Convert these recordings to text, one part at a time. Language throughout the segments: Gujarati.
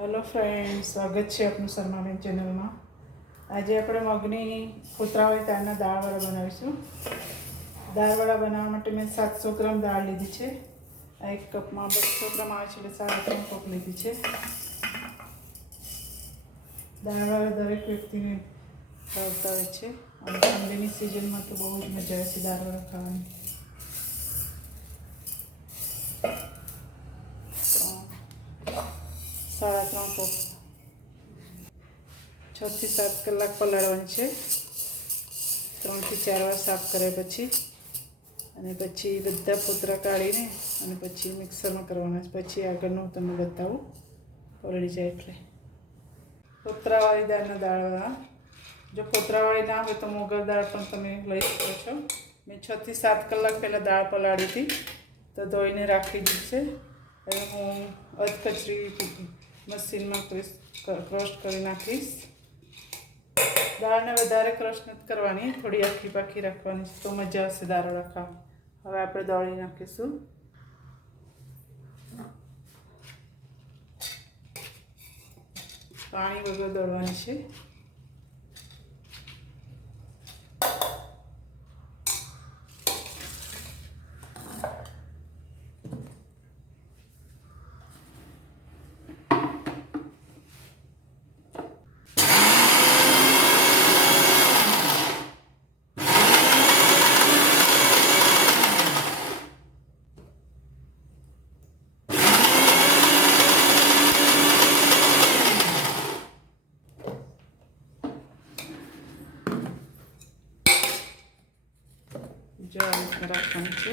हेलो फ्रेंड्स, स्वागत है आपनु शर्मा चेनल में। आज आप मगनी कोतरावाळी दाळना दाळ वड़ा बनावीशुं। दाळ वड़ा बनाववा माटे मैं 700 ग्राम दाळ लीधी छे। आ एक कप में 200 ग्राम आवे छे એટલે 3.5 कप लीधी छे। दाळ वड़ा दरेक व्यक्तिने भावता होय छे અને ઠંડીની સિઝનમાં તો બહુ જ મજા આવે છે દાળ વડા ખાવાની। 3.5 कप 6 થી 7 કલાક પલાળવાની છે। 3 થી 4 વાર સાફ કર્યા પછી અને પછી બધા ફોતરા કાઢીને અને પછી મિક્સરમાં કરવાના છે। પછી આગળનું તમને બતાવું પલળી જાય એટલે। ફોતરાવાળી દાળના દાળ વડા, જો ફોતરાવાળી ના હોય તો મોગર દાળ પણ તમે લઈ શકો છો। મેં 6 થી 7 કલાક પહેલાં દાળ પલાળી હતી તો ધોઈને રાખી દીધી છે। હવે હું અધકચરી મશીનમાં ક્રશ કરી નાખીશ। દાળને વધારે ક્રશ નથી કરવાની, થોડી આખી પાખી રાખવાની તો મજા આવશે દાળ વડા ખાવા। હવે આપણે દળી નાખીશું। પાણી વગર દળવાની છે। जो રાખવાનું છે।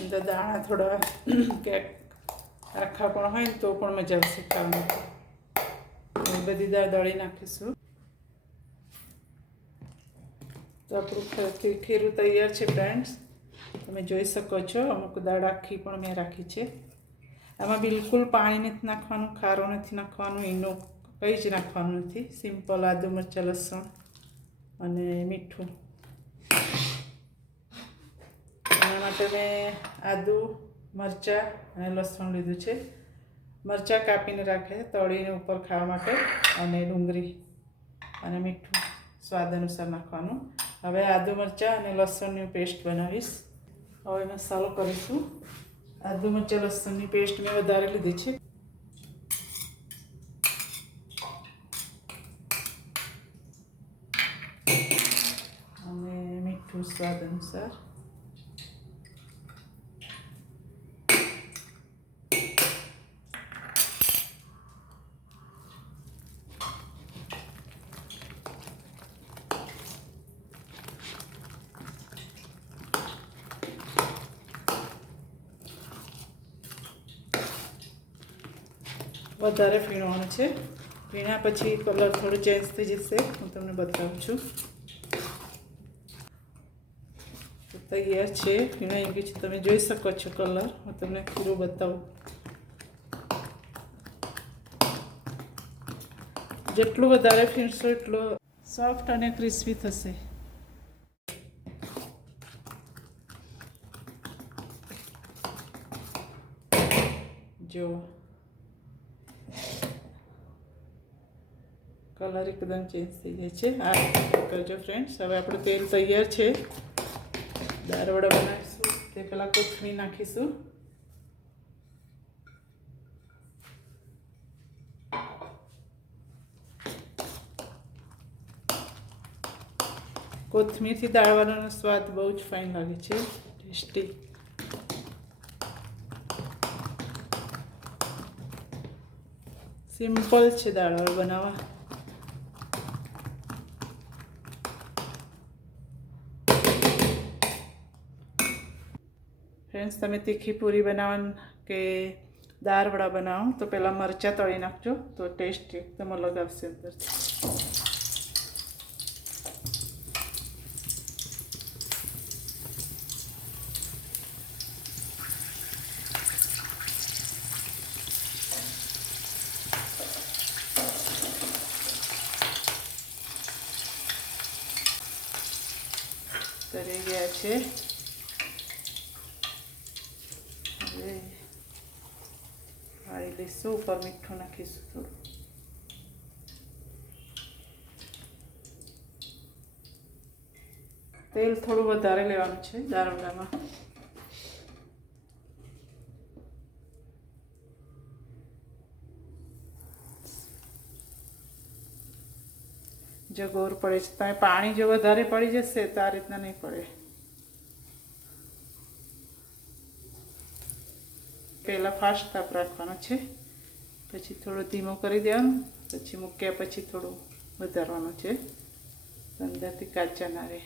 અંદર દાણા થોડા ક્યાંક આખા પણ હોય ને તો પણ મજા આવશે ખાવાની। બધી દાળ દળી નાખીશું તો આપણું ખીરું તૈયાર છે ફ્રેન્ડ્સ। તમે જોઈ શકો છો અમુક દાળ આખી પણ મેં રાખી છે। આમાં બિલકુલ પાણી નથી નાખવાનું, ખારો નથી નાખવાનું, ઈનો કંઈ જ નાખવાનું નથી। સિમ્પલ આદુ મરચાં લસણ અને મીઠું। એના માટે મેં આદુ મરચાં અને લસણ લીધું છે। મરચાં કાપીને રાખે તળીને ઉપર ખાવા માટે, અને ડુંગળી અને મીઠું સ્વાદ અનુસાર નાખવાનું। હવે આદુ મરચાં અને લસણની પેસ્ટ બનાવીશ। હવે મસાલો કરીશું। આદુ મરચાં લસણની પેસ્ટ મેં વધારે લીધી છે। અને મીઠું સ્વાદ અનુસાર। વધારે પીણવાનું છે। પીણા પછી કલર થોડું ચેન્જ થઈ જશે, હું તમને બતાવું છું। તૈયાર છે, પીણાઈ ગયું છે, તમે જોઈ શકો છો કલર। હું તમને ખીરું બતાવું। જેટલું વધારે ફીણશો એટલો સોફ્ટ અને ક્રિસ્પી થશે। જો કલર એકદમ ચેન્જ થઈ જાય છે। આ કરજો ફ્રેન્ડ્સ। હવે આપણું તેલ તૈયાર છે। દાળ વડા બનાવીશું તે પહેલાં કોથમીર નાખીશું। કોથમીરથી દાળ વડાનો સ્વાદ બહુ જ ફાઇન લાગે છે, ટેસ્ટી। સિમ્પલ છે દાળ વડા બનાવવા। ફ્રેન્ડ્સ, તમે તીખી પૂરી બનાવો કે દાળ વડા બનાવો તો પહેલાં મરચાં તળી નાખજો તો ટેસ્ટ એકદમ અલગ આવશે અંદરથી। તરી ગયા છે। હવે ઉમેરી દઈશું. ઉપર મીઠું નાખીશું થોડું. તેલ થોડું વધારે લેવાનું છે દાળ વડામાં. જો ગોળ પડે છે, તમે પાણી જો વધારે પડી જશે તો આ રીતના નહીં પડે. પહેલાં ફાસ્ટ તાપ રાખવાનો છે, પછી થોડું ધીમું કરી દેવાનું, પછી મૂક્યા પછી થોડું વધારવાનું છે, અંદરથી કાચા ના રહે.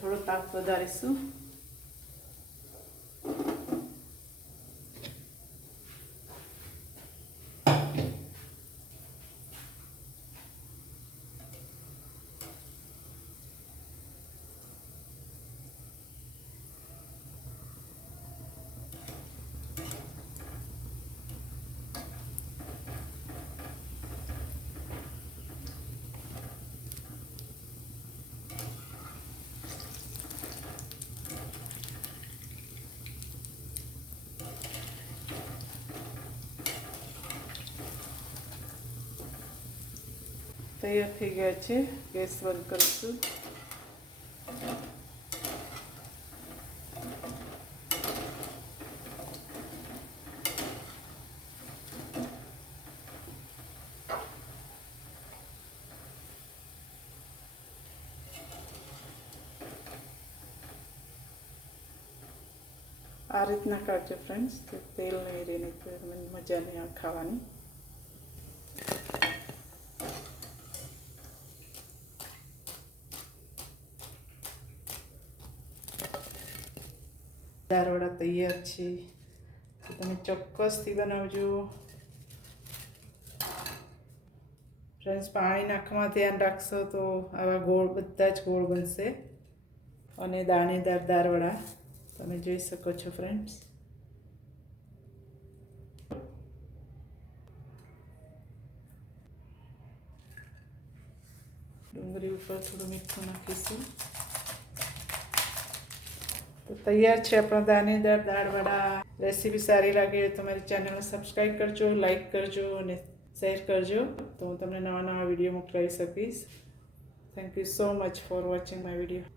થોડો તાપ વધારીશું. તૈયાર થઈ ગયા છે. ગેસ બંધ કરીશું. આ રીતના કાઢજો ફ્રેન્ડ્સ, તો તેલ નહીં રહે, નહીં તો મજા નહીં આવે ખાવાની. દાળ વડા તૈયાર છે, તો તમે ચોક્કસથી બનાવજો ફ્રેન્ડ્સ. પાણી નાખવામાં ધ્યાન રાખશો તો આવા ગોળ બધા જ ગોળ બનશે અને દાણેદાર દાળ વડા તમે જોઈ શકો છો ફ્રેન્ડ્સ. ડુંગળી ઉપર થોડું મીઠું નાખીશું. તો તૈયાર છે આપણા દાણેદાર દાળ વડા. રેસીપી સારી લાગે તો મારી ચેનલને સબસ્ક્રાઈબ કરજો, લાઈક કરજો અને શેર કરજો, તો હું તમને નવા નવા વિડીયો મોકલાવી શકીશ. Thank you so much for watching my video.